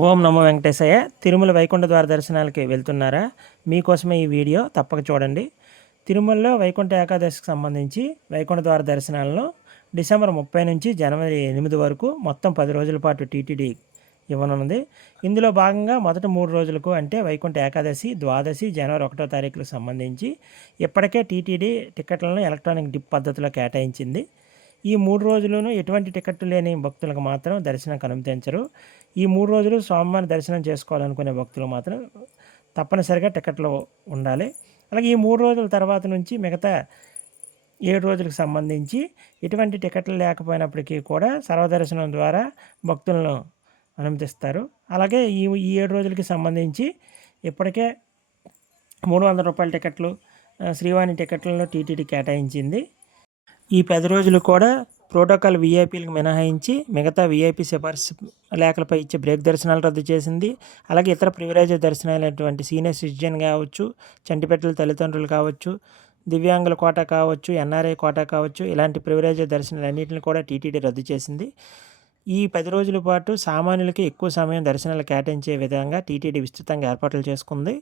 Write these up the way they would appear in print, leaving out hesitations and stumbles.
ఓం నమో వెంకటేశయ్య. తిరుమల వైకుంఠ ద్వార దర్శనాలకి వెళ్తున్నారా? మీకోసమే ఈ వీడియో తప్పక చూడండి. తిరుమలలో వైకుంఠ ఏకాదశికి సంబంధించి వైకుంఠ ద్వార దర్శనాలను డిసెంబర్ 30 నుంచి జనవరి 8 వరకు మొత్తం 10 రోజుల పాటు టీటీడీ ఇవ్వనున్నది. ఇందులో భాగంగా మొదటి 3 రోజులకు అంటే వైకుంఠ ఏకాదశి, ద్వాదశి, జనవరి 1వ తారీఖులకు సంబంధించి ఇప్పటికే టీటీడీ టికెట్లను ఎలక్ట్రానిక్ డిప్ పద్ధతిలో కేటాయించింది. ఈ 3 రోజులను ఎటువంటి టికెట్ లేని భక్తులకు మాత్రం దర్శనానికి అనుమతించరు. ఈ 3 రోజులు స్వామివారిని దర్శనం చేసుకోవాలనుకునే భక్తులు మాత్రం తప్పనిసరిగా టికెట్లు ఉండాలి. అలాగే ఈ 3 రోజుల తర్వాత నుంచి మిగతా 7 రోజులకు సంబంధించి ఎటువంటి టికెట్లు లేకపోయినప్పటికీ కూడా సర్వదర్శనం ద్వారా భక్తులను అనుమతిస్తారు. అలాగే ఈ 7 రోజులకి సంబంధించి ఇప్పటికే రూ. 300 టికెట్లు, శ్రీవాణి టికెట్లను టీటీడీ కేటాయించింది. ఈ 10 రోజులు కూడా ప్రోటోకాల్ వీఐపీలకు మినహాయించి మిగతా వీఐపీ సిఫార్సు లేఖలపై ఇచ్చే బ్రేక్ దర్శనాలు రద్దు చేసింది. అలాగే ఇతర ప్రివిలేజ్ దర్శనాలైనటువంటి సీనియర్ సిటిజన్ కావచ్చు, చంటిపెట్టల తల్లిదండ్రులు కావచ్చు, దివ్యాంగుల కోటా కావచ్చు, ఎన్ఆర్ఐ కోటా కావచ్చు, ఇలాంటి ప్రివిలేజ్ దర్శనాలన్నింటిని కూడా టీటీడీ రద్దు చేసింది. ఈ 10 రోజుల పాటు సామాన్యులకి ఎక్కువ సమయం దర్శనాలు కేటాయించే విధంగా టీటీడీ విస్తృతంగా ఏర్పాట్లు చేసుకుంది.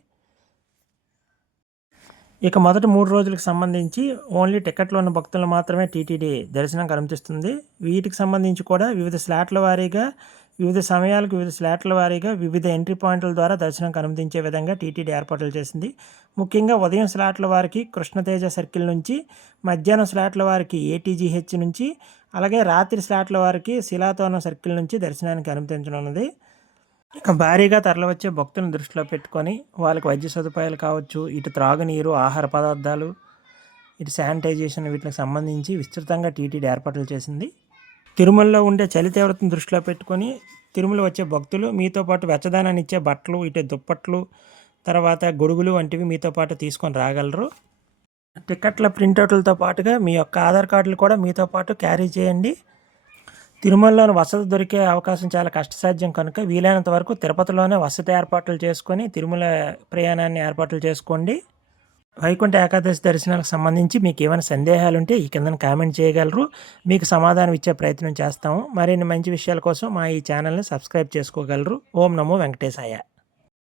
ఇక మొదటి 3 రోజులకు సంబంధించి ఓన్లీ టికెట్లు ఉన్న భక్తులను మాత్రమే టీటీడీ దర్శనానికి అనుమతిస్తుంది. వీటికి సంబంధించి కూడా వివిధ స్లాట్ల వారీగా, వివిధ సమయాలకు వివిధ స్లాట్ల వారీగా వివిధ ఎంట్రీ పాయింట్ల ద్వారా దర్శనానికి అనుమతించే విధంగా టీటీడీ ఏర్పాట్లు చేసింది. ముఖ్యంగా ఉదయం స్లాట్ల వారికి కృష్ణతేజ సర్కిల్ నుంచి, మధ్యాహ్నం స్లాట్ల వారికి ఏటీజీహెచ్ నుంచి, అలాగే రాత్రి స్లాట్ల వారికి శిలాతోరణం సర్కిల్ నుంచి దర్శనానికి అనుమతించనున్నది. ఇక భారీగా తరలివచ్చే భక్తులను దృష్టిలో పెట్టుకొని వాళ్ళకి వైద్య సదుపాయాలు కావచ్చు, ఇటు త్రాగునీరు, ఆహార పదార్థాలు, ఇటు శానిటైజేషన్ వీటికి సంబంధించి విస్తృతంగా టీటీడీ ఏర్పాట్లు చేసింది. తిరుమలలో ఉండే చలి తీవ్రతను దృష్టిలో పెట్టుకొని తిరుమల వచ్చే భక్తులు మీతో పాటు వెచ్చదనాన్ని ఇచ్చే బట్టలు, ఇటు దుప్పట్లు, తర్వాత గొడుగులు వంటివి మీతో పాటు తీసుకొని రాగలరు. టికెట్ల ప్రింటౌట్లతో పాటుగా మీ యొక్క ఆధార్ కార్డులు కూడా మీతో పాటు క్యారీ చేయండి. తిరుమలలోని వసతి దొరికే అవకాశం చాలా కష్టసాధ్యం కనుక వీలైనంత వరకు తిరుపతిలోనే వసతి ఏర్పాట్లు చేసుకొని తిరుమల ప్రయాణాన్ని ఏర్పాట్లు చేసుకోండి. వైకుంఠ ఏకాదశి దర్శనాలకు సంబంధించి మీకు ఏమైనా సందేహాలు ఉంటే ఈ కింద కామెంట్ చేయగలరు. మీకు సమాధానం ఇచ్చే ప్రయత్నం చేస్తాము. మరిన్ని మంచి విషయాల కోసం మా ఈ ఛానల్ని సబ్స్క్రైబ్ చేసుకోగలరు. ఓం నమో వెంకటేశాయ.